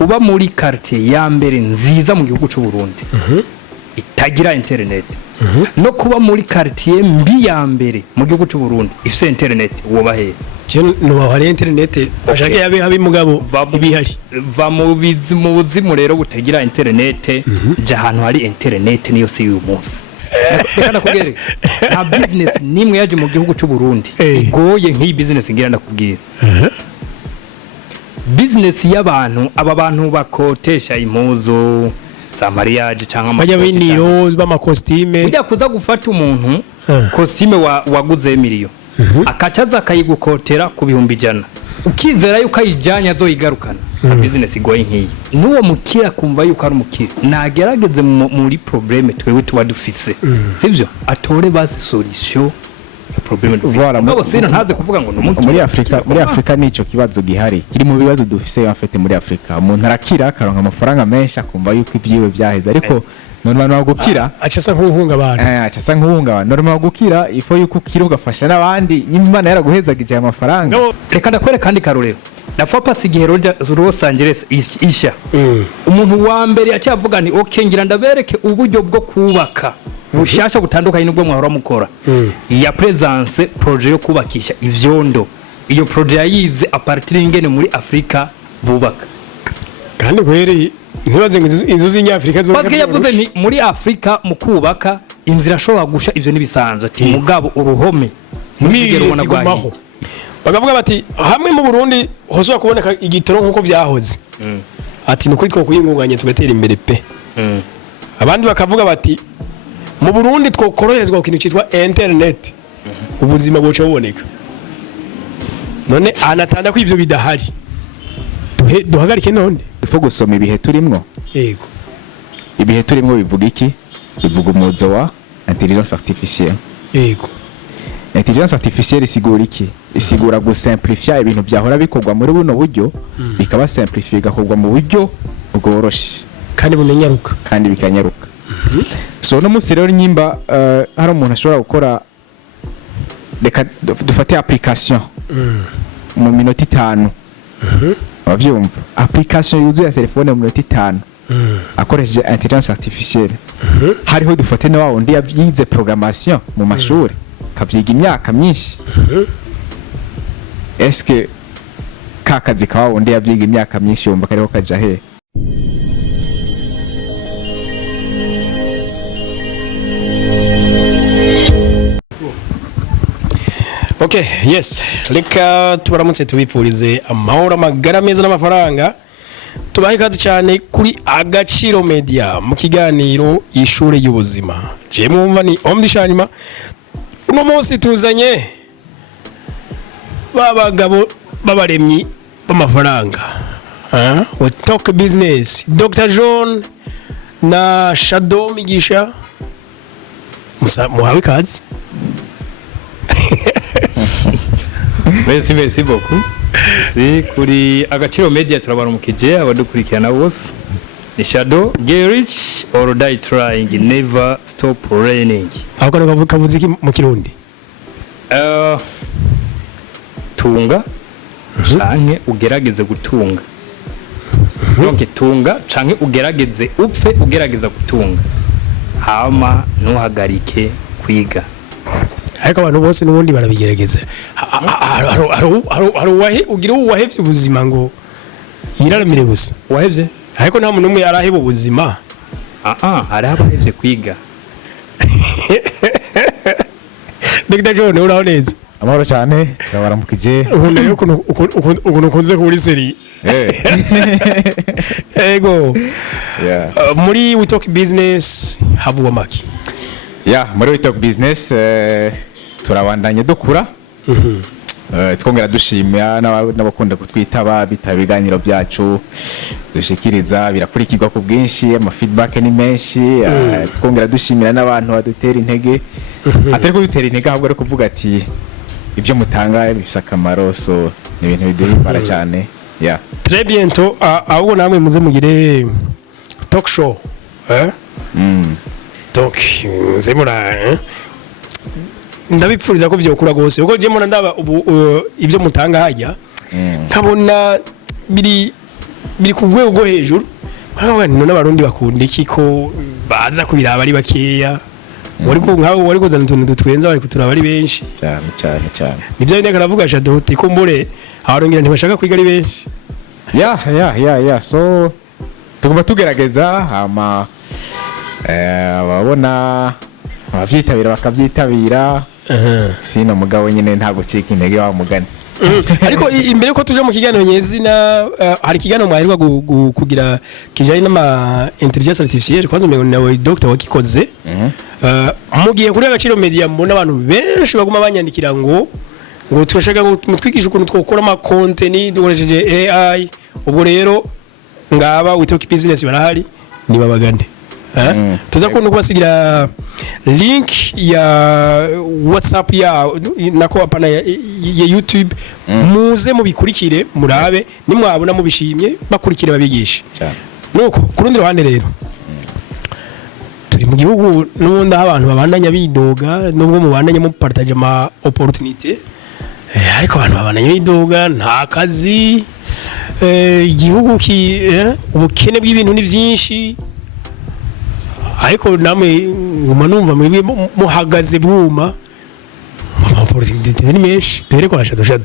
uba muri quartier ya mbere nziza mu gihugu cy'u Burundi itagira internet no kuba muri quartier mbi ya mbere mu gihugu cy'u Burundi ifite internet wobahe je no hari internet ashaka yabe habi mugabo ibihari va mu buzimu rero butagira internet je ahantu hari internet niyo si uyu munsi Rekana kubwire nta business nimwe yaje mu gihugu cy'u Burundi goye nk'iyi business ngira ndakubwira business y'abantu aba bantu bakotesha impuzu za mariage cyangwa amabiniro bama costume ujya kuza gufata umuntu costume waguze miliyo akacaza akayigukotera ku bihumbi 100 ukizera yuko ayijanya azoyigarukana business igoye nk'iyi nuwo mukira kumva yuko ari umukira nagerageze muri probleme twewe tuba dufise sivyo atore basi solution probleme voilà no bosina ntaze kuvuga ngo muri Afrika nico kibazo gihari kiri mu bibazo dufise afete muri Afrika umuntu arakira akaronka amafaranga menshi akumva yuko ibyiwe byaheze ariko normal gukira acasa nk'uhunga abantu acasa nk'uhunga abantu normal gukira ifo yuko ukira ugafasha nabandi nyimana yaraguhezagije amafaranga reka ndakwere kandi karorero nafa pasi gihe Los Angeles isha umuntu wa mbere yacavuga ni okay ngira ndabereke uburyo bwo kubaka bushasha butandukanye n'ubwo mwahora mukora ya presence projet yo kubakisha ivyondo iyo projet yayize a partir y'ingene muri Afrika bubaka kandi kweri ntibaze inzu z'inyafrika zo Baske yavuze ni muri Afrika mu kubaka inzira shobora gusha ivyo nibisanzwe ati mugabo uruhome nigero ubona gwaho bagavuga bati hamwe mu Burundi hoshobora kuboneka igitoro nkuko vyahoze ati nukuri two kuyingunganye tugatera imbere pe abandi bakavuga bati mu Burundi twokoroherezwa ku kintu cyitwa internet ubuzima bwoce buboneka none anatanda ko ivyo bidahari duhagarike none ifo gusoma ibihe turimwo yego ibihe turimwo bivuga iki bivuga umuzo wa intelligence artificielle yego intelligence artificielle isigura iki isigura gusimplifier ibintu byahora bikorwa muri buno buryo bikaba simplifier gakorwa mu buryo bworoshe kandi bunenyaruka kandi bikanyaruka so no musi rero nyimba hari umuntu ashobora gukora reka dufate application mu minota 5 abavyumva application yuzuye telefone mu minota 5 akoresheje intelligence artificielle hariho dufate na wundi yavyize programmation mu mashuri kavyiga imyaka myinshi est-ce que kakazi kawa wundi yavyiga imyaka myinshi yumva kariho kaja he Okay, yes. Reka tubaramutse tubipfurize amahoro magara meza n'amafaranga. Tubahe ikaze cyane kuri Agaciro Media mu kiganiro ishure y'ubuzima. Je mwumva ni Omdishanyima. Uno munsi tuzanye babagabo babaremyi b'amafaranga. We talk business. Dr. John na Shadow Migisha. Muhawe ikaze. Merci beaucoup. Si kuri Agaciro Media turabaramukije abadukurikirana bose. Ni Shadow, get rich or die trying, never stop learning. Ako kavuze iki mu Kirundi? Tunga canke ugerageze gutunga. Donc tunga canke ugerageze upfe ugerageza gutunga. Hama ntuhagarike kwiga. Ariko abantu bose n'ubundi barabigerageza haro wahe ugira uwahevye ubuzima ngo yiraramire gusa wahevye ariko nta muntu umwe yaraheba ubuzima hari abahevye kwiga Dr. John uraho neza amahoro cyane turabaramukije ukuntu rero ukuntu kunze kuri seri ego muri We Talk Business havuga maki muri We Talk Business turabandanye dukura twongera dushimira n'abakunda kutwitaba bitabiganiro byacu dushikiriza birakurikirwa ku bwinshi ama feedback ni menshi twongera dushimira n'abantu badutera intege atari ko bitera intege ahubwo ari kuvuga ati ibyo mutanga bifise akamaro so ni ibintu biduhimbara cyane très bientôt ahubwo namwe muze mugire talk show donc zemura ndabipfuriza ko byokura gose uko je mona ndaba ibyo mutanga hajya nkabona biri biri ku rwego rwo hejuru none abarundi bakunda iki ko baza kubiraba ari bakeya wari kuzana utuntu dutwenza bari kuturaba ari benshi cyane nibyo nyine karavuga Shadow uti kumbure abarongira ntibashaka kwiga ari benshi so tugomba tugerageza hama ababona abavyitabira bakavyitabira sino mugabo nyine nta gucika intege wa mugani ariko imbere ko tuje mu kiganiro nyezina hari kiganiro mwaheruka kugira kijanye n'ama intelligence artificielle kwanza umengo nawe doctor wakikoze mugiye kuri Agaciro Media mbona abantu benshi baguma banyandikira ngo turashaka mutwigisha ukuntu twokora ama content dukoresheje AI ubwo rero ngaba witoki business barahari ni babagane tuza kuntu kubasigira link ya WhatsApp ya nako apana ya YouTube muze mubikurikire murabe nimwabona mubishimye bakurikire babigisha nuko kurundi ruhande rero turi mu gihugu n'ubundi abantu babandanya bidoga nubwo mubandanya mu partage ama opportunité ariko abantu babandanya bidoga nta kazi igihugu ubukene bw'ibintu ni byinshi ariko namwe numva mwebwe muhagaze bwuma opportunité ni menshi tere kwa Shadow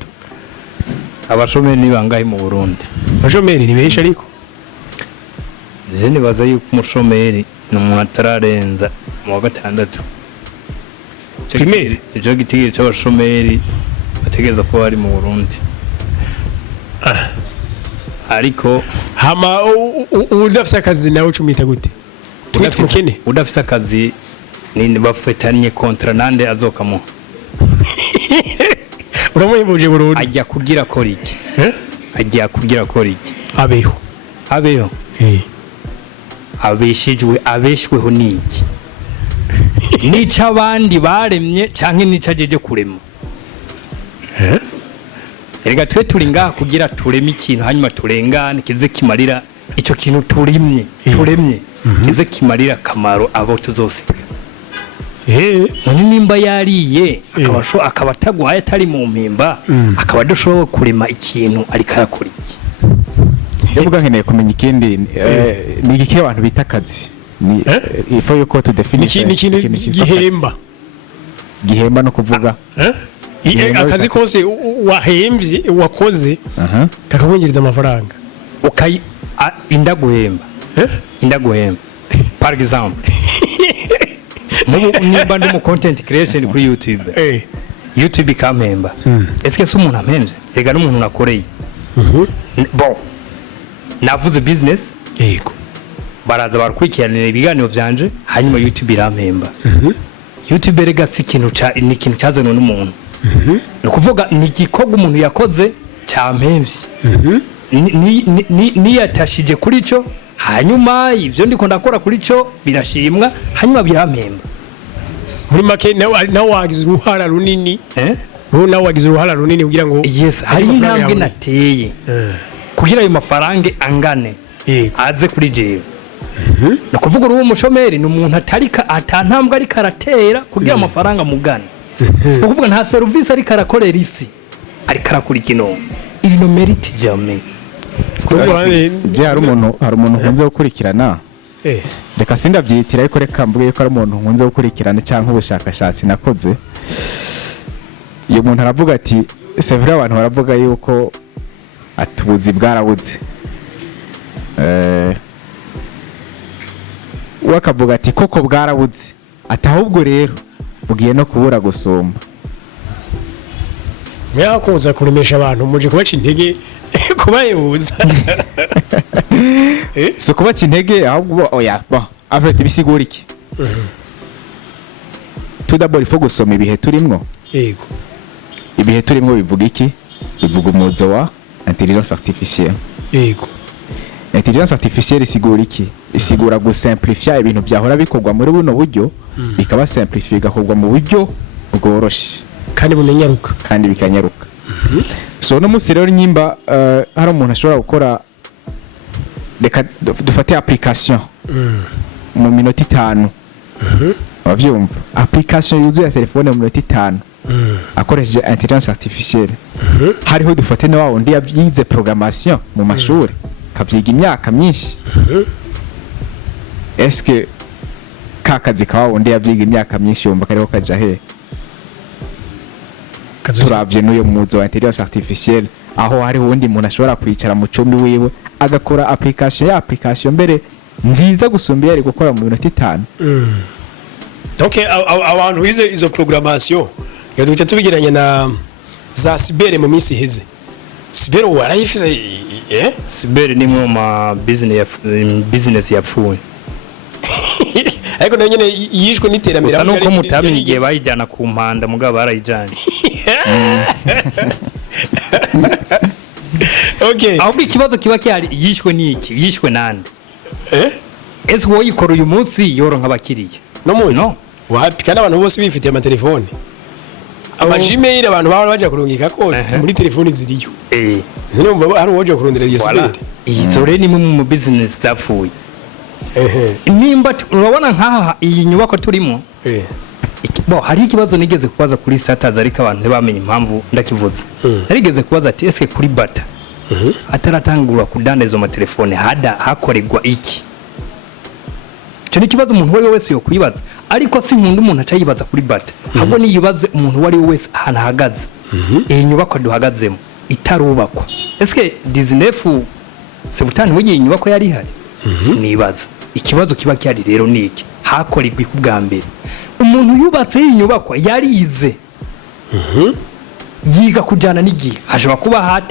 abashomeri ni bangahe mu Burundi abashomeri ni benshi ariko je nibaza yuko umushomeri ni umuntu atararenza mu wa gatandatu primaire ijo gitigiri cy'abashomeri bategeza ko bari mu Burundi ariko hama udafite akazi nawe ucumita gute udafite akazi ni bafetanye kontra nande azokamuha uramuhebuje Burundi ajya kugira ko iki abeho abeshweho niki nica abandi baremye canke nica jeje kurema erega twe turi ngaha kugira tureme ikintu hanyuma turengane kize kimarira ico kintu turemye kize kimarira kamaro abo tuzosiga none nimba yariye akaba atagwaye atari mu mpimba akaba adashobora kurema ikintu ari karakora iki Yavuga nkeneye kumenya ikindi ni iki abantu bita akazi ni ifo yuko to define ni ikintu gihemba no kuvuga akazi kose wahembye wakoze kakakwinjiriza amafaranga indaguhemba par exemple nimba ndi mu content creation kuri YouTube ikampemba est-ce que umuntu ampembe rega n'umuntu nakoreye bon navuze business yego baraza barukurikiranira ibiganiro byanje hanyuma YouTube irampemba YouTube rega si ikintu ni ikintu cyazanwe n'umuntu no kuvuga ni igikorwa umuntu yakoze cyampemvye ni yatashije kuri cyo hanyuma ivyo ndiko ndakora kuri cyo birashimwa hanyuma birampemba muri make nawe wagize uruhara runini nawe wagize uruhara runini kugira ngo yes hari intambwe nateye kugira ayo mafaranga angane aze kuri jewe no kuvuga uri umushomeri ni umuntu atantambwe ari karatera kugira amafaranga mugane no kuvuga nta service ari karakorera isi ari karakora ikino il no mérite jamais hari umuntu nkunze gukurikirana reka sindabyitira ariko reka mvuge ko ari umuntu nkunze gukurikirana cyangwa ubushakashatsi nakoze iyo muntu aravuga ati c'est vrai abantu baravuga yuko atubuzi bwarabuze wakavuga ati koko bwarabuze atahubwo rero bugiye no kubura gusomba mwakoza kuremesha abantu muje kubaca intege kubayebuza so kubaca intege ahubwo oya afite bisigura iki tout d'abord il faut gusoma ibihe turimwo yego ibihe turimwo bivuga iki bivuga umuzo wa intelligence artificielle yego intelligence artificielle isigura iki isigura gusimplifier ibintu byahora bikorwa muri buno buryo bikaba simplifier gakorwa mu buryo bworoshe kandi bunenyaruka kandi bikanyaruka so no musi rero nyimba hari umuntu ashobora gukora reka dufate application mu minota 5 wavyumva application yuzuye ya telefone mu minota 5 akoresheje intelligence artificielle hariho dufate na wundi yavyize programmation mu mashuri ukavyiga imyaka myinshi eske kakazi kawa wundi yavyiga imyaka myinshi yumva kariho kaja he turavye n'uyo muzo wa intelligence artificielle aho hari wundi umuntu ashobora kwicara mu cumbi wiwe agakora application mbere nziza gusumba yari gukora mu minota 5. Donc abantu bize izo programmation yaduce tubigeranye na za cyber mu minsi heze. Cyber warayifise cyber ni mu ma business yapfuye. Ariko nayo nyene yishwe n'iterambere gusa nuko mutamenye igihe bayijana ku mpanda mugabo barayijanye. Okay. Aho ikibazo kiba cyari yishwe niki yishwe nande ese wowe ikora uyu munsi yoronka abakiriye no munsi wapi kandi abantu bose bifitiye amatelefone Gmail abantu baba baje kurungika ko muri telefone ziriyo numva hari uwaje kurondera iyo cyber izo rero ni mu business zapfuye nimba urabona nkaha iyi nyubako turimo bo hari ikibazo nigeze kubaza kuri status ariko abantu ntibamenye impamvu ndakivuze narigeze kubaza ati ese kuri bata ataratangura kudandaza mu telefone hakoregwa iki cyo ni kibazo umuntu wari wese yo kwibaza ariko si nkunda umuntu acayibaza kuri bata ahubwo ni yibaze umuntu wari wese ahantu hagaze iyi nyubako duhagazemo itarubakwa ese Disneyfu sebutani wigiye inyubako yari ihari sinibaza ikibazo kiba cyari rero niki hakoregwa kubwa mbere umuntu yubatse iyi nyubako yarize yiga kujana n'igihe hashobora kuba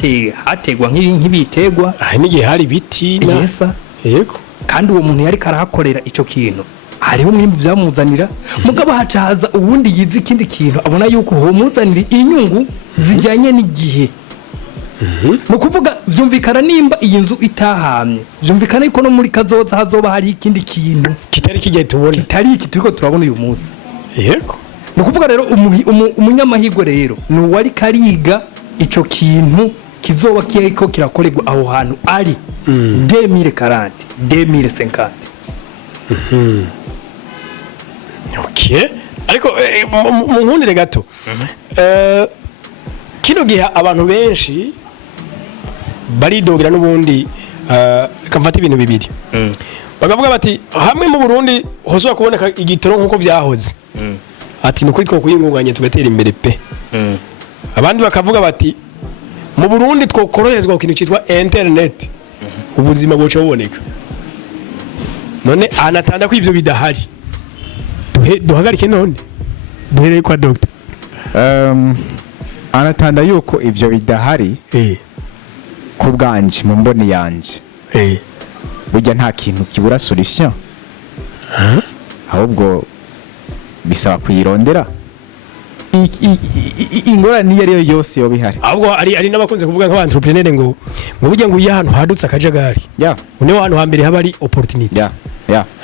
hategwa nk'ibitegwa n'igihe hari biti yesa yego kandi uwo muntu yari karahakorera ico kintu hariho mwimbu byamuzanira mugabo hacaza ubundi yize ikindi kintu abona yuko ho muzanira inyungu zijanye n'igihe no kuvuga byumvikana nimba iyi nzu itahamye byumvikana yuko no muri kazoza hazoba hari ikindi kintu kitari kigiye tubona kitari iki turiko turabona uyu munsi yego no kuvuga rero umunyamahirwe rero no wari kariga ico kintu kizoba kiyeko kirakorerwa aho hantu ari 2040 2050. Okay ariko mu nkundire gato kino gihe abantu benshi baridogira n'ubundi kamfata ibintu bibiri bagavuga bati hamwe mu Burundi hozwa kuboneka igitoro nkuko vyahoze ati nukuri two kuyingunganye tugatera imbere pe abandi bakavuga bati mu Burundi two koroherezwa ku kintu cyitwa internet ubuzima bwoce buboneka none anatanda ko ivyo bidahari duhagarike none duhereye kwa doctor anatanda yuko ivyo bidahari ku bwanje mu mboni yanje burya nta kintu kibura solution ahubwo bisaba kuyirondera ingorane iyo ariyo yose yo bihari ahubwo ari n'abakunze kuvuga nk'abantrepreneur ngo burya ngo iyo ahantu hadutse akajagari une ahantu hambere haba ari opportunity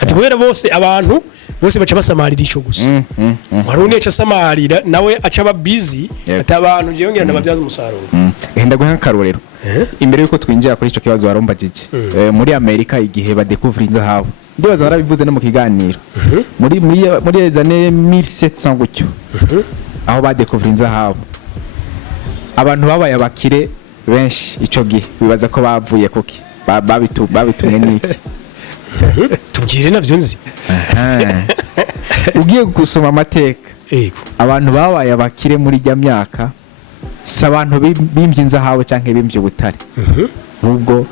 ati kubera bose abantu bose baca basamarira ico gusa hari uneca samarira nawe aca ba busy ati abantu je yongera nabavyaza umusaruro henda guha karorero imbere yuko twinjira kuri ico kibazo waromba jije muri Amerika igihe ba découvrir inzahabu ndibaza narabivuze no mu kiganiro muri zane 1700 gutyo aho ba découvrir inzahabu abantu babaye abakire benshi ico gihe bibaza ko bavuye kuki babitumwe niki tubwire navyo nzi ugiye gusoma amateka abantu babaye abakire muri jya myaka sabantu bimvye inzahabu canke bimvye ubutare ubwo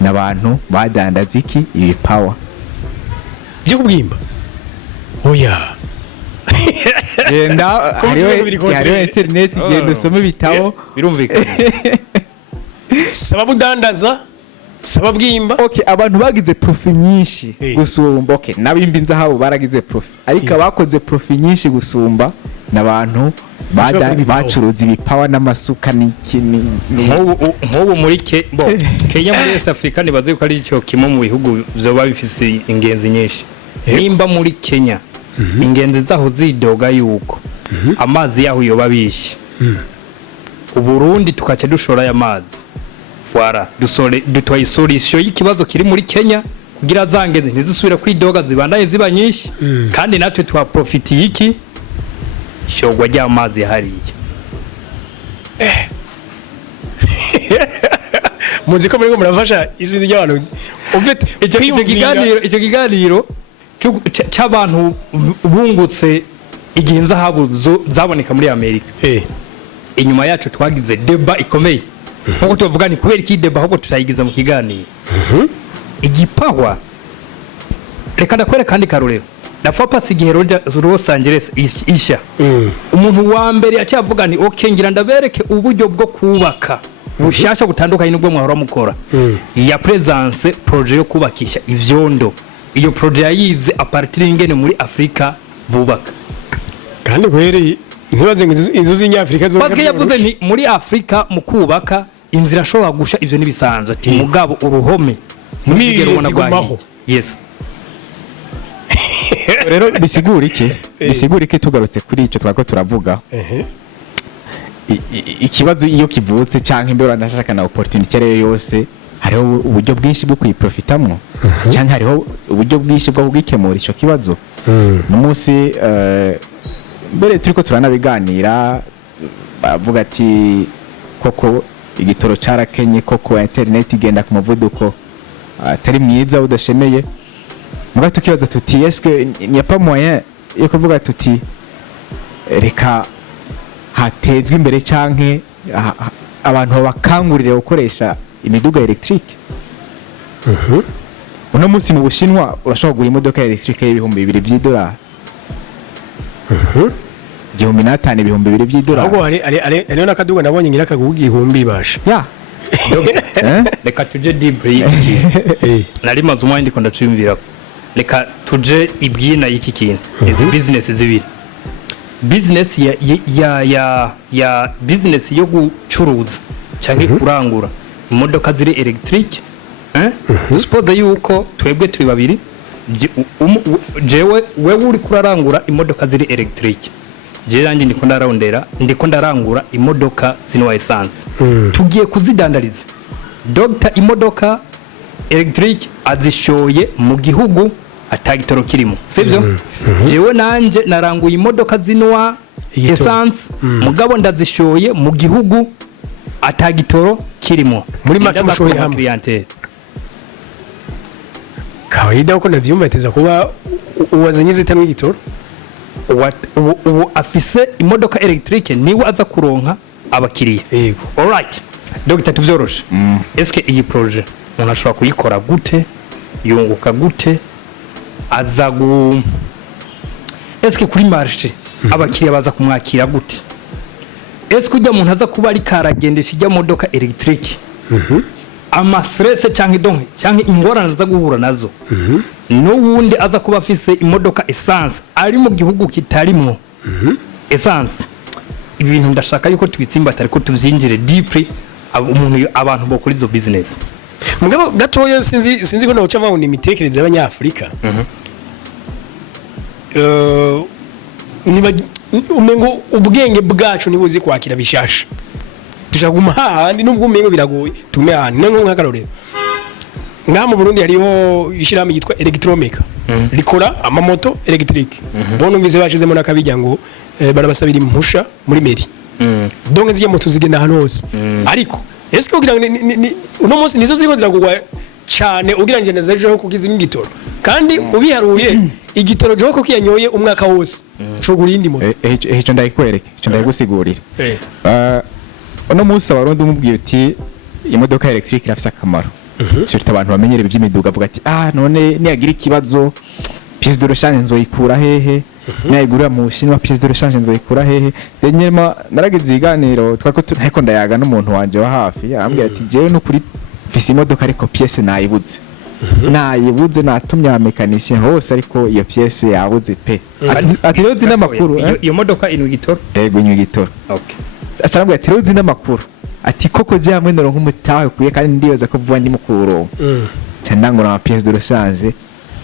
nabantu badandaza iki ibi power byo kubwimba oya genda hariho internet genda usome ibitabo birumvikana sababu dandaza saba bwimba abantu bagize profit nyinshi gusumba nabimba inzahabu baragize profit ariko abakoze profit nyinshi gusumba nabantu bacuruza ibipawa n'amasuka n'ikini nk'ubu muri Kenya muri East Africa nibaze ko ari cyo kimwe mu bihugu byo bifise ingenzi nyinshi nimba muri Kenya ingenzi zaho zidoga yuko amazi yaho yo babishe uburundi tukaca dushora ya mazi fwara dutwaye solution y'ikibazo kiri muri Kenya kugira zangenzi ntizisubira kwidoga zibandaye ziba nyinshi kandi natwe twa profit yiki shogwa rya mazi hariye muzi ko muri murafasha izi y'abantu ufite icyo kiganiro cy'abantu bungutse igihe inzahabu zaboneka muri Amerika inyuma yacu twagize deba ikomeye nkuko tuvuga ni kubera iki deba ahubwo tutayigiza mu kiganiro igipahwa reka ndakwere kandi karorero ndafapa sigihe Los Angeles isha umuntu wa mbere yacavuga ni okay ngira ndabereke uburyo bwo kubaka bushasha butandukanye nubwo mwahora mukora ya presence projet yo kubakisha ivyondo iyo projet yayize apartir ingene muri Afrika bubaka kandi kweri ntibaze inzu z'inyafrika zo Paske yavuze ni muri Afrika mu kubaka inzira ashobora gusha ivyo nibisanzwe ati mugabo uruhome mwigero ubona gwaho yes rero bisigura iki tugarutse kuri icyo twako turavuga ikibazo iyo kivutse canke mbere nashaka na opportunity rero yose hariho uburyo bwinshi bwo kuyiprofitamwo canke hariho uburyo bwinshi bwo kugikemura ico kibazo n'umunsi mbere turiko turanabiganira bavuga ati koko igitoro carakenye koko internet igenda ku muvuduko atari mwiza udashemeye muga tukibaza tuti eske n'y a pas moyen yo kuvuga tuti reka hatezwe imbere canke abantu bakangurire gukoresha imiduga electrique uno munsi mu Bushinwa urashobora kugura imodoka electrique y'ibihumbi 2 by'idolari igihumbi n'atanu ibihumbi 2 by'idolari ahubwo ari nakaduga nabonye ngira kagugu igihumbi basha ya reka tuje deeply nari maze umwanya ndiko ndaciyumvira reka tuje ibyina y'iki kintu izi business zibiri business ya business yo gucuruza cyangwa kurangura imodoka ziri electric suppose yuko twebwe turi babiri jewe wewe uri kurarangura imodoka ziri electric je randi ndiko ndarangura imodoka zino essence tugiye kuzidandariza Dr imodoka electric azishoye mu gihugu atagitoro kirimo sivyo jewe nanje naranguye imodoka zinwa essence mugabo ndazishoye mu gihugu atagitoro kirimo muri make mushoye hamwe kawaida uko navyumbateza kuba uwazanye zitanwe igitoro ubu afise imodoka electric niwe aza kuronka abakiriya yego alright Dr tubyoroshe eske iyi projet umuntu ashobora kuyikora gute yunguka gute azagu eske kuri marché abakiriya baza kumwakira gute eske ujya umuntu aza kuba ari karagendesha ijya modoka electric ama stress canke ingorane za guhura nazo n'uwundi aza kuba afise imodoka essence ari mu gihugu kitarimo essence ibintu ndashaka yuko twitsimba atari ko tubyinjire deeply abantu bakora izo business mugabo gatoya sinzi ko naca mabona imitekerereze y'abanyafrika umengo ubwenge bwacu nibuzi kwakira bishasha tushaguma handi nubwo umengo biragoye tume handi nango nkakarorero nga mu Burundi hariho ishiramo yitwa Electromeca rikora amamoto electric bono ngize bashizemo nakabijya ngo barabasabira impusha muri meri donc nziye moto zigenda hano hose ariko eske ugira uno munsi nizo ziko ziragurwa cyane ugira nje nezejeho kugiza ingitoro kandi ubiharuye igitoro jo ko kiyanyoye umwaka wose cyo gurindi moto ejo ndayikwereke cyo ndayigusigurira uno munsi abarundi umubwiye uti imodoka electric irafise akamaro surtout abantu bamenyere iby'imiduga avuga ati none niyagira ikibazo pièce de rechange nzoyikura hehe nayigurira mu Bushinwa pièce de rechange nzoyikura hehe denyema naragize iganiro twako ariko ndayaga n'umuntu wanje wa hafi arambwira ati jewe no kuri fisi imodoka ariko pièce nayibuze natumye aba mécanicien hose ariko iyo pièce yabuze pe ati rero zina makuru iyo modoka inu gitoro yego inu gitoro okay acharambwira ati rero zina makuru ati koko je hamwe no nk'umutahe kuye kandi ndibaza ko vuba ndi mukuro cyandangura ama pièce de rechange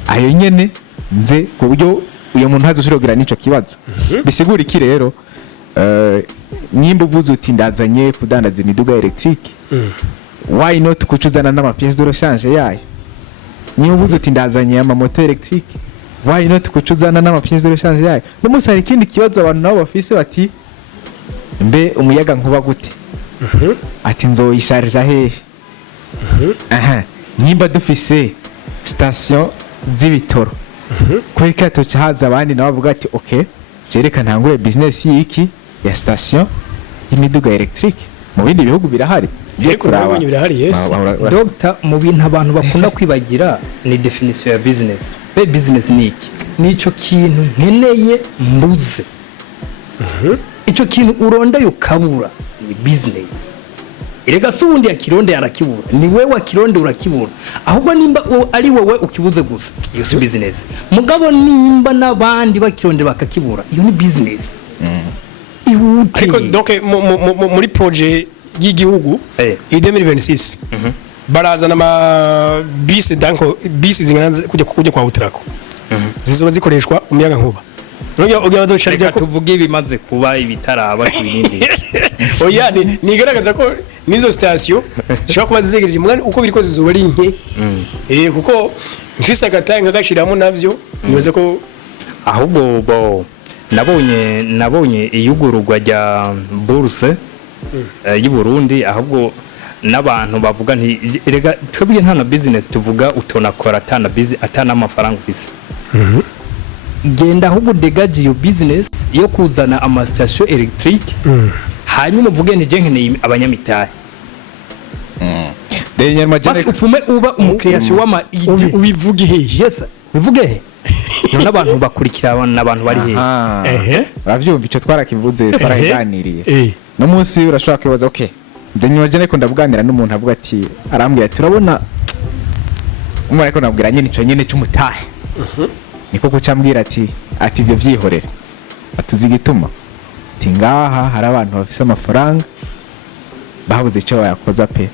ayo nyene nze ku buryo uyo muntu hazoshirogera nico kibazo bisigura iki rero nyimba uvuze uti ndazanye kudandaza imiduga electric why not kucuzana n'ama pièce de rechange yayo nyimba uvuze uti ndazanye ama moto electric why not kucuzana n'ama pièce de rechange yayo no musa hari ikindi kibazo abantu nabo bafise bati mbe umuyaga nkuba gute ati nzoyisharja hehe aha nimba dufise station z'ibitoro kweka toca haza abandi nabo bavuga ati okay jereka ntangure business yiki ya station y'imiduga electric mu bindi bihugu birahari birahari yes Dr mu bintu abantu bakunda kwibagira ni definition ya business business ni iki nico kintu nkeneye mbuze ico kintu urondeye ukabura ni business erega si ubundi yakironde arakibura ni wewe wakironde urakibura ahubwo nimba ari wowe ukibuze gusa iyo si business mugabo nimba nabandi bakironde bakakibura iyo ni business ariko donc muri projet y'igihugu i 2026 barazana ama bisi zingana kujya kwa utrako zizoba zikoreshwa umuyaga nkuba reka tuvuge ibimaze kuba ibitaraba kubindi oya ni igaragaza ko nizo station zishobora kuba zizegereje mwana uko biriko zizoba ari nke kuko mfise agatanga gashiramo navyo nibaze ko ahubwo bo nabonye iyugururwa rya bourse y'u Burundi ahubwo n'abantu bavuga nti rega twebwe nta na business tuvuga utonakora atana amafaranga ufise genda ahubwo degaje iyo business yo kuzana ama station electrique hanyuma uvuge nti je nkeneye abanyamitahe basi upfume uba umukreation w'ama ubivuge he yes bivuge he none abantu bakurikira n'abantu bari he uravyumva ico twarakivuze twarahiganiriye no munsi urashobora kwibaza okay ndanyuma je neko ndavuganira n'umuntu avuga ati arambwira turabona umwe ariko nabwira nyene ico nyene cy'umutahe niko kucambwira ati ivyo vyihorere atuzi gituma ati ngaha hari abantu bafise amafaranga babuze ico bayakoza pe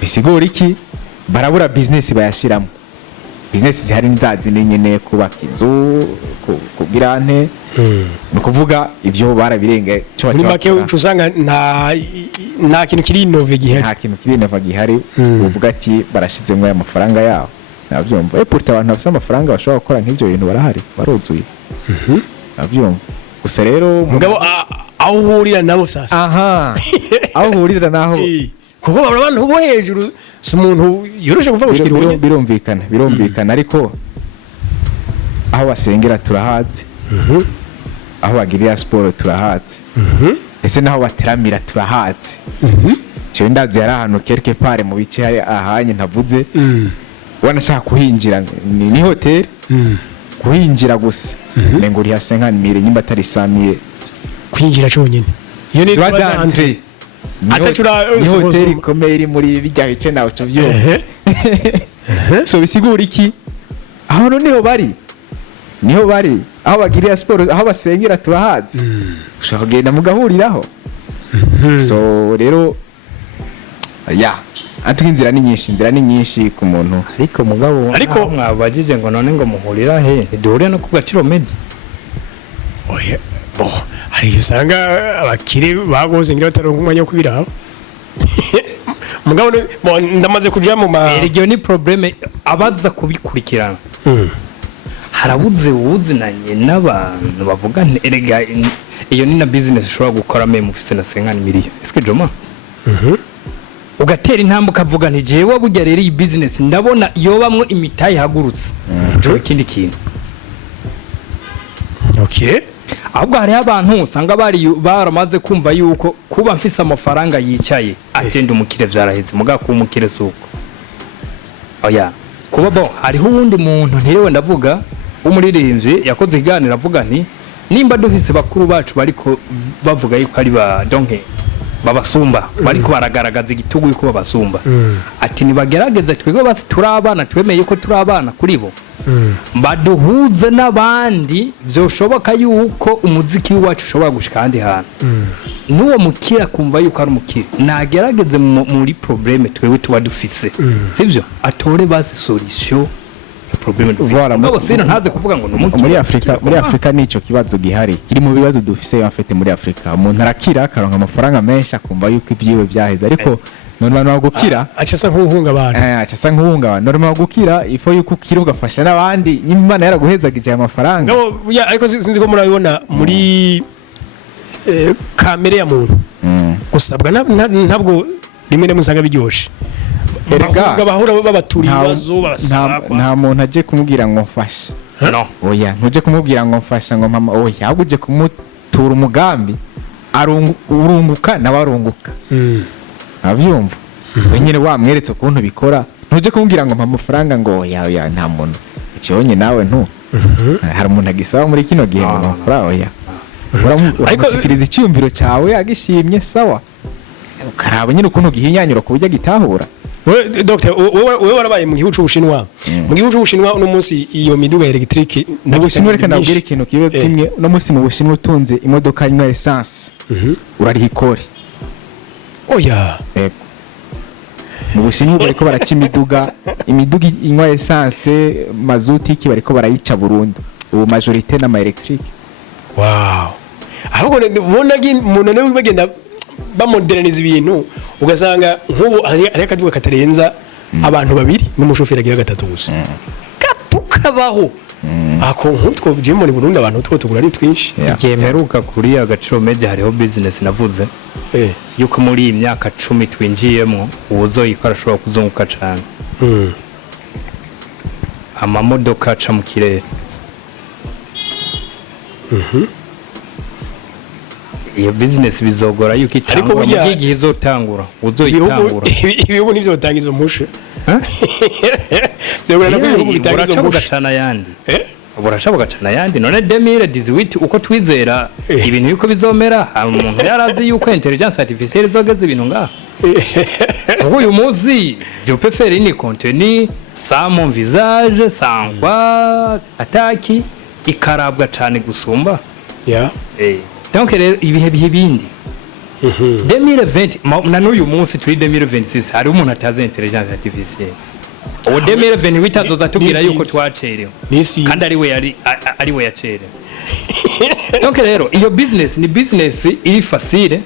bisigura iki barabura business bayashiramo business zihari nzazi nyene kubaka inzu kugira nte no kuvuga ivyo barabirenge cyo bacha make usanga nta kintu kiri innove gihari nta kintu kiri innove gihari uvuga ati barashizemwe amafaranga yabo nabyumva pourtant abantu bafite amafaranga bashobora gukora nk'ibyo bintu barahari baruzuye nabyumva gusa rero mugabo aho uhurira nabo sasa aho uhurira naho kuko abantu bo hejuru si umuntu yoroshe kuva gushikira birumvikana ariko aho basengera turahazi aho bagirira sport turahazi ndetse naho bateramira turahazi cyo ndazi yari ahantu quelque part mu bice hari ahanye ntavuze wanashaka kuhinjira ni hotel kuhinjira gusa nengo uri hase nka mire nyimba atari samiye kwinjira cyonyine iyo ni d'entrée atacura ni hotel komeri muri bijya hice nawo cyo byo so bisigura iki aho niho bari aho bagirira sport aho basengera turahazi ushaka kugenda mugahuriraho so rero atuka inzira ni nyinshi ku muntu ariko mugabo ariko mwabajije ngo none ngo muhurira he duhure no ku Gaciro Media oya hari usanga abakire bagoze ngira bataronka umwanya wo kubiraho mugabo ndamaze kuja mu iryo ni probleme abaza kubikurikirana harabuze wuzinanye n'abantu bavuga erega iyo ni na business ushobora gukora meme ufise na 50 million est-ce que Joma ugatera intambwe ukavuga nti jewe burya rero iyi business ndabona yobamwe imitayi hagurutse jo ikindi kintu okay ahubwo hari abantu usanga baramaze kumva yuko kuba mfise amafaranga yicaye agenda umukire vyaraheze muga ku umukire suko oya kuba bo hariho uwundi muntu ntirewe ndavuga umuririmbyi yakoze iganira avuga nti nimba dufise bakuru bacu bariko bavuga yuko ari ba donke babasumba bariko baragaragaza igitugu yuko babasumba ati nibagerageza twego basi turabana twemeye ko turabana kuri bo baduhuze n'abandi byoshoboka yuko umuziki wacu ushobora gushika handi hantu nuwo mukira kumva yuko ari umukira nagerageze muri probleme twebwe tuba dufise sivyo atore basi solution ya probleme voilà mugabo sino ntaze kuvuga ngo muri Afrika nico kibazo gihari kiri mu bibazo dufise afite muri Afrika umuntu arakira akaronka amafaranga menshi akumva yuko ibyiwe byaheze ariko normal gukira acasa nk'uhunga abantu acasa nk'uhunga abantu normal gukira ifo yuko ukira ugafasha n'abandi nyimana yaraguhezagije amafaranga ariko sinzi ko murabibona muri kamere ya muntu gusabwa ntabwo rimwe na musanga biryoshe Erega bahura babaturiye ibibazo babasaba nta muntu aje kumubwira ngo mfasha no oya ntuje kumubwira ngo mfasha ngo mama oya ahubwo uje kumutura umugambi urunguka nawe arunguka abyumva wenyine wamweretse ukuntu bikora ntuje kumubwira ngo mpa amafaranga ngo oya nta muntu cyonye nawe hari umuntu agisaba muri kino gihe ngo nakora oya uramushikiriza icyumviro cyawe agishimye sawa ukaraba nyine ukuntu gihinyanyura ku buryo gitahura Doctor wewe warabaye mu gihugu cy'Ubushinwa mu gihugu cy'Ubushinwa uno munsi iyo miduga electric mu Bushinwa reka nabwira ikintu kibe kimwe uno munsi mu Bushinwa utunze imodoka imwe essence urariha ikori oya mu Bushinwa bariko baraca imiduga inywa essence mazuti iki bariko barayica burundu ubu majorité n'ama electric wow ahubwo bonaga umuntu nawe bagenda bamoderniza ibintu ugasanga nk'ubu ari akaduga katarenza abantu babiri n'umushoferi agira gatatu gusa katukabaho ako nk'utwo byo muri Burundi abantu two tugura ari twinshi yemeruka kuri Agaciro Media hariho business navuze yuko muri iyi myaka 10 twinjiyemo uzoyikora ashobora kuzunguka cyane amamodoka aca mu kirere iyo business bizogora yuko itangura mu gihe izotangura uzoyitangura ibihugu nivyo bitangiza umushe byogora nako ibihugu bitangiza umushe cyane yandi burasha bugacana yandi none 2018 uko twizera ibintu yuko bizomera umuntu yarazi yuko intelligence artificielle zogeze ibintu ngaha uyu muzi je peux faire une contenu sans mon visage sans quoi ataki ikarabwa cyane gusumba donc rero ibihe bindi 2020 na n'uyu munsi turi 2026 hari umuntu atazi intelligence artificielle ubu 2028 azoza tubwira yuko twacerewe kandi ari we yacerewe donc rero iyo business ni business iri facile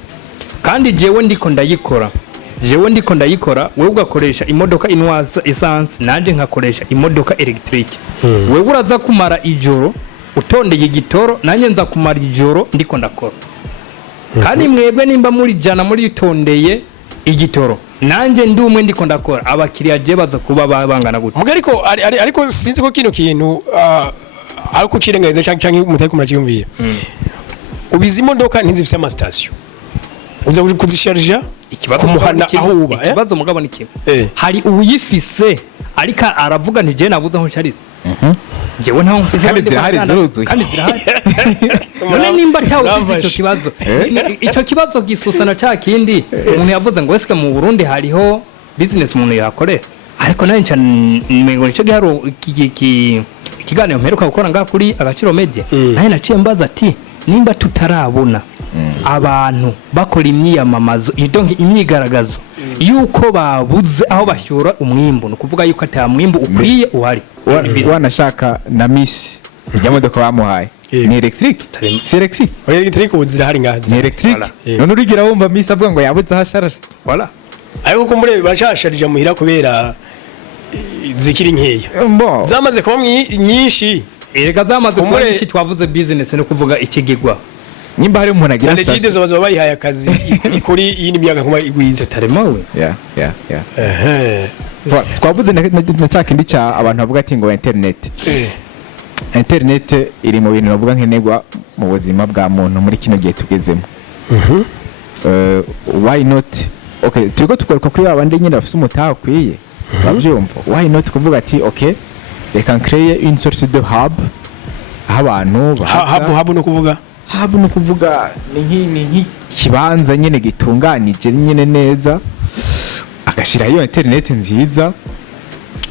kandi jewe ndiko ndayikora wewe ugakoresha imodoka inwaza essence nanje nkakoresha imodoka electric wewe uraza kumara ijoro utondeye igitoro nanye nza kumara ijoro ndiko ndakora kandi mwebwe nimba muri jana muri utondeye igitoro nanje ndumwe ndiko ndakora abakiriya je baza kuba bangana gute ariko sinzi ko kino kintu ariko kirengaiza cyangwa umutari kumuraciyumvira ubizi imodoka ntizifite ama station uza kuzisharja kumuhana aho uba ikibazo mugabo ni kimwe hari uyifise ariko aravuga nti je nabuze aho nsharitse jewe ntaho mfise kandi zirahari none nimba ntawufise ico kibazo gisusana ca kindi umuntu yavuze ngo eske mu Burundi hariho business umuntu yakorera ariko nanje cyane nico giharo kiganiro mperuka gukora ngaha kuri Agaciro Media naye naciye mbaza ati nimba tutarabona abantu bakora imyiyamamazo donc imyigaragazo yuko babuze aho bashora umwimbo no kuvuga yuko ata mwimbo ukwiye uhari wanashaka na miss ijya modoka bamuhaye ni electric si electric ubuzira hari ngazi ni electric none urigira wumva miss avuga ngo yabuze ahasharasha voilà ariko ko muri bashasharije muhira kubera zikiri nkeya zamaze kuba nyinshi erega zamaze kuba nyinshi twavuze business no kuvuga ikigigwa nyimba hari umuntu agira station ndetse bazo bayihaye akazi ikuri yindi miyaga kuma igwiza taremawe twavuze na cyakindi cha abantu bavuga ati ngo internet iri mu bintu bavuga nkenegwa mu buzima bwa muntu muri kino gihe tugezemo why not okay turiko tugaruka kuri abandi nyine bafite umutaha kwiye bavyumva why not kuvuga ati okay they can create une sorte de hub abantu hub no kuvuga hub no kuvuga ni kibanza nyene gitunganije nyene neza agashira iyo internet nziza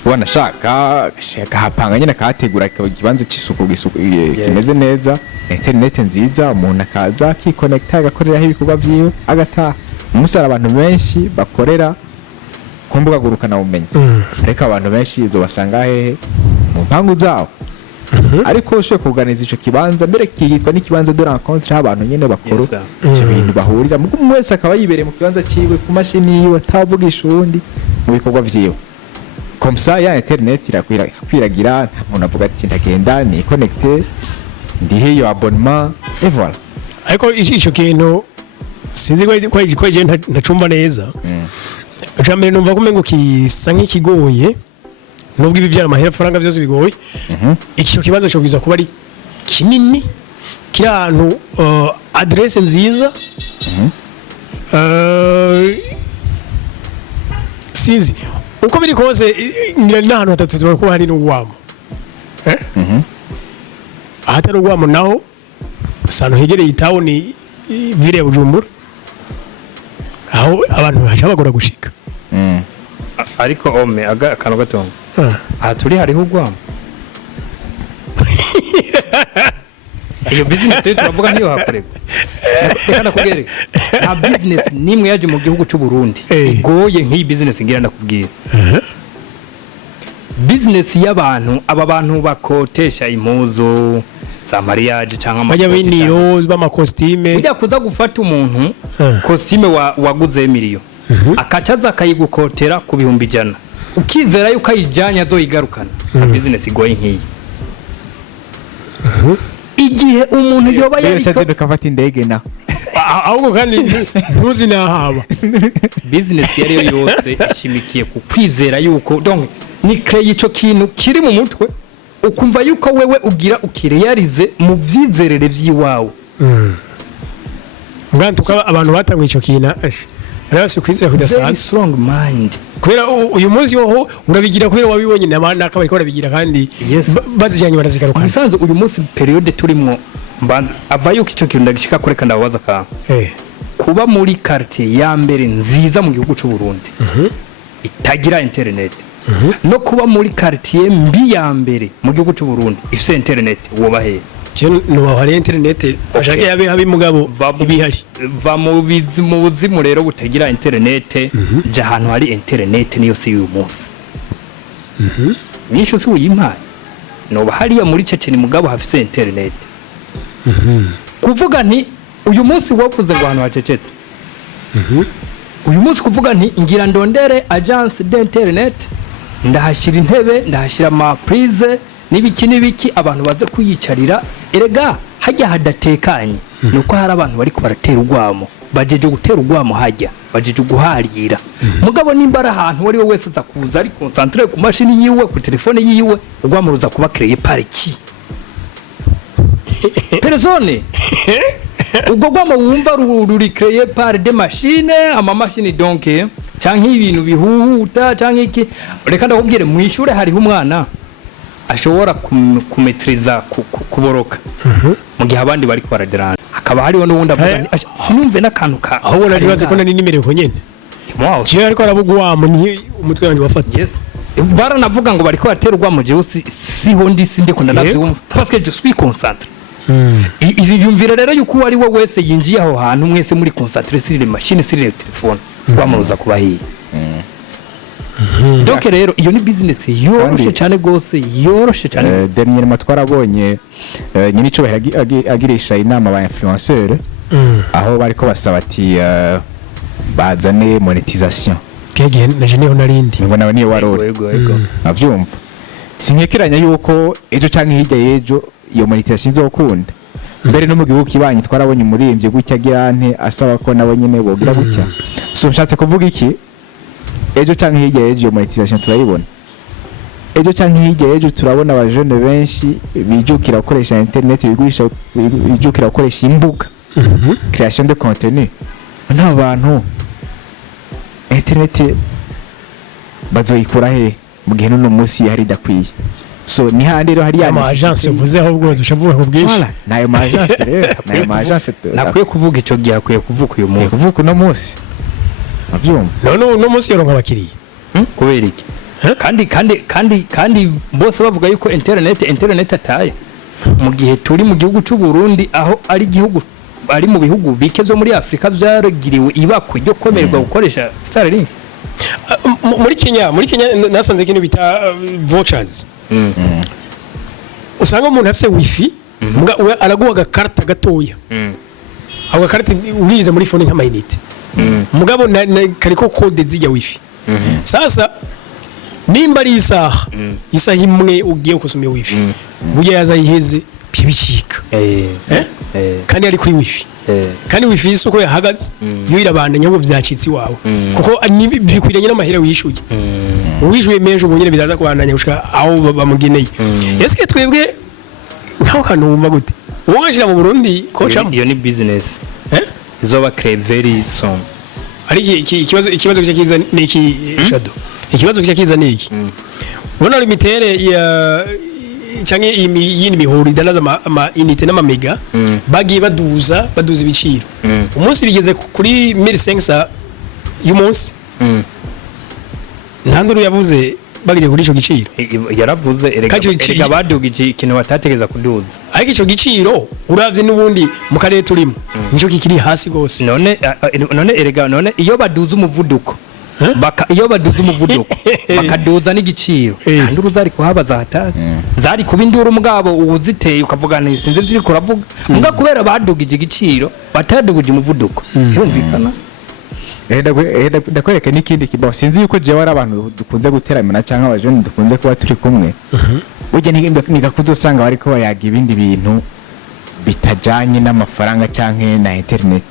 wanashaka hapanga nyene kategura kibanza cy'isuku kimeze neza internet nziza umuntu akaza akiconnecta agakoreraho ibikorwa byiwe agataha umusara abantu benshi bakorera ku mbuga ngurukana bumenyi ariko abantu benshi izo basanga hehe mu mpangu zawo ariko ushoboye kuganiza ico kibanza mbere kihitwa n'ikibanza de rencontre abantu nyene bakoro cyo bintu bahurira mu wese akaba yibereye mu kibanza ciwe ku mashini yiwe atavugisha urundi mu bikorwa vyiwe comme ça ya internet irakwiragira nta muntu avuga ati ndagenda ni connecté ndihe yo abonnement et voilà ariko ico kintu sinzi ko je ntacumva neza ujambere numva ko mengo kisa nk'ikigoye nubwo ibi byara mahera faranga byose bigoye iki kibanza cyo kwiza kuba ari kinini kiri ahantu adresse nziza sinzi uko biri kose ngira n'ahantu hatatu tuba ko hari n'ugwamo ahatari ugwamo naho sano hegereye itawuni vile ya Bujumbura aho abantu baje bagora gushika ariko ome akantu gatonga aha turi hariho ugwamo iyo business yo turavuga niyo hakorerwa reka nakubwire nta business nimwe yaje mu gihugu cy'u Burundi igoye nk'iyi business ngira ndakubwira business y'abantu aba bantu bakotesha impuzu za mariage cyangwa amabiniro b'amakostime ujya kuza gufata umuntu costume waguze miliyo akacaza akayigukotera ku 100 ukizera yuko ayijanye azoyigarukana business igoye nk'iyi igihe umuntu yoba yariko kafata indege na ahubwo kandi ntuzi nahaba business yari yose ishimikiye ku kwizera yuko donc ni créer ico kintu kiri mu mutwe ukumva yuko wewe ugira ukireyarize mu vyizerere vyiwawe ngantuka abantu batangwe ico kina rero kwizera kudasanzwe strong mind kubera uyu munsi woho urabigira kubera wabibonye n'abana akaba ariko arabigira kandi bazijanye barazigaruka musanze uyu munsi periode turimwo mbanza avayo kico kintu ndagishika kureka ndabaza ka kuba muri quartier ya mbere nziza mu gihugu cy'u Burundi itagira internet no kuba muri quartier mbi ya mbere mu gihugu cy'u Burundi ifite internet wobahe je no hari internet ashaka yabe habi mugabo ibihari va mu buzimu rero butagira internet je ahantu hari internet niyo si uyu munsi nisho si uyimpaye no bahari ya muri ceceni mugabo hafise internet kuvuga nti uyu munsi wavuze ngo ahantu hacecetse uyu munsi kuvuga nti ngira ndondere agence d'internet ndahashira intebe ndahashira ama prise nibiki abantu baze kuyicarira erega hajya hadatekanye nuko hari abantu bari kubaratera ugwamo bajeje gutera ugwamo hajya bajeje guharira mugabo nimbara ahantu wari we wese zakuza ari concentré ku mashini yiwe ku telefone yiwe ugwamo ruza kuba créer par qui personne ubwo gwamo wumva ruri créer par des machines ama machine donc canke ibintu bihuhuta canke iki reka ndakubwire mu ishure hariho umwana ashobora kumetriza kuboroka mu gihe abandi bari kwaraderana akaba hariho n'ubundi avuga sinumve n'akantu ka aho wona ribaze ko nani nimero ko nyene je ariko arabugwamo ni umutwe wanje wafata yes baranavuga ngo bariko baterwa mu je siho ndi sindi ko ndavyumva parce que je suis concentré yumvira rero yuko ari we wese yinjiye aho hantu mwese muri concentré sur les machines sur les téléphones kwamuruza kubahiye donc rero iyo ni business yoroshe cyane gose yoroshe cyane dernier matwarabonye nyine ico agirisha inama ba influenceur aho bariko basaba ati bazane monétisation kege naje niho narindi ngo nawe niyo warore avyumva sinkekeranya yuko ejo canke hirya yejo iyo monétisation izokunda mbere no mu gihugu kibanyi twarabonye umurimbye gutya girante asaba ko nabo nyene bogira gutya so nshatse kuvuga iki ejo canke hirya yejo iyo monétisation turayibona ejo canke hirya yejo turabona aba jeune benshi bijukira gukoresha internet bijukira gukoresha imbuga création de contenu nta bantu internet bazoyikura he mu gihe no munsi hari dakwiye so ni handi rero hari ya agence uvuze aho ubwo ushavuga ko bwinshi nayo agence rero nayo agence nakwiye kuvuga ico gihe akwiye kuvuga uyu munsi kuvuga no munsi avyumva no munsi yoronka abakiriye kubera iki kandi bose bavuga yuko internet ataye mu gihe turi mu gihugu cy'u Burundi aho ari gihugu ari mu bihugu bike byo muri Afrika byaragiriwe ibakwe ryo kwemererwa gukoresha Starlink muri Kenya nasanze kintu bita vouchers usanga umuntu afite wifi araguha agakarita gatoya ako gakarita urize muri phone nk'amayinite mugabo kariko code zijya wifi sasa nimba ari isaha imwe ugiye kusumya wifi burya yaza yiheze bicika kandi ari kuri wifi kandi wifi isuko yahagaze yo irabandanya ngo vyacitse iwawe kuko bikwiranye n'amahera wishuye wishuye menshi ubwo nyine bizaza kubandanya gushika aho bamugeneye eske twebwe nkaho kantu wumva gute uwo gashira mu Burundi kocha iyo ni business izoba créé very soon ari ikibazo kiza niki shado ikibazo kiza niki ubona limitere ya canke yini mihoro idanaza ama unité n'amamega bagiye baduza ibiciro umunsi bigeze kuri 1500 y'umunsi ntanduru yavuze bagije kuri ico giciro yaravuze erega badugije ikintu batategeza kuduza ariko ico giciro uravye nubundi mu karere turimo nico kikiri hasi gose none erega none iyo baduza umuvuduko iyo baduza umuvuduko bakaduza n'igiciro nduru zari kuhabaza hatari zari kubindura umugabo uziteye ukavuga nti sinzi vyiri kuravuga mbwa kubera badugije igiciro batadugije umuvuduko yumvikana ndakwereka n'ikindi kibaho sinzi yuko jewe ari abantu dukunze guteramana canke abajoni dukunze kuba turi kumwe burya nigakuzosanga bariko bayaga ibindi bintu bitajanye n'amafaranga canke na internet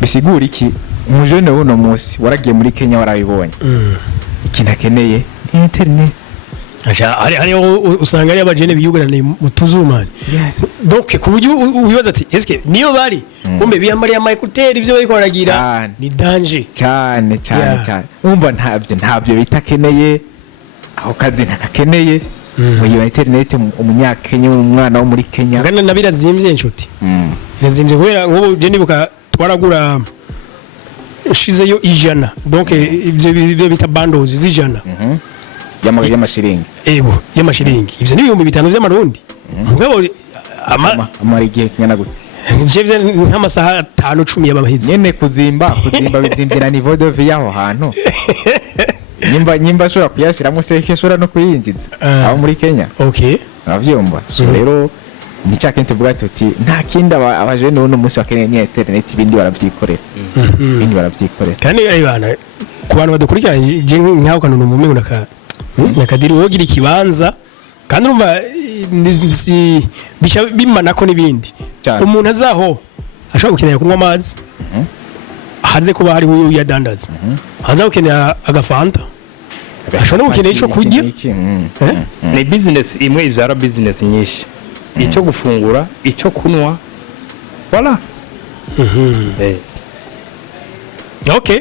bisigura iki umujene wuno musi waragiye muri Kenya warabibonye ikintu akeneye internet hari usanga ari abajene biyugaraniye mu tuzumani donc kuburyo ubibaza ati eske niyo bari kumbe biyamariye ama écouteurs ivyo bariko baragira ni danger cyane umva ntabyo bitakeneye aho kazi ntakakeneye mu internet umunyakenya umwana wo muri Kenya ngana nabirazimvye inshuti nazimvye kubera ngo je nibuka twaragura shizeyo ijana donc ivyo bita bundles z'ijana y'amashiringi y'amashiringi ivyo ni 5,000 vy'amarundi mugabo amara igihe kingana gute njye nk'amasaha 5-10 y'abahizi nyene kuzimba bizimvira niveau de vie yaho hantu nyimba ashobora kuyashiramo seke ashobora no kuyinjiza aho muri Kenya avyumva so rero ni cyake tuvuga tuti nta kindi abajene no munsi bakeneye ni internet ibindi baravyikorera kandi ayibana ku bantu badukurikiranye je nkaho kanunu mu mengo nakadiri wogira ikibanza kandi urumva bica bimanako n'ibindi umuntu azaho ashobora gukenera kunywa amazi haze kuba hari uyadandaza haza gukenera agafanta ashobora gukenera ico kurya ni business imwe ivyara business nyinshi ico gufungura ico kunwa voilà okay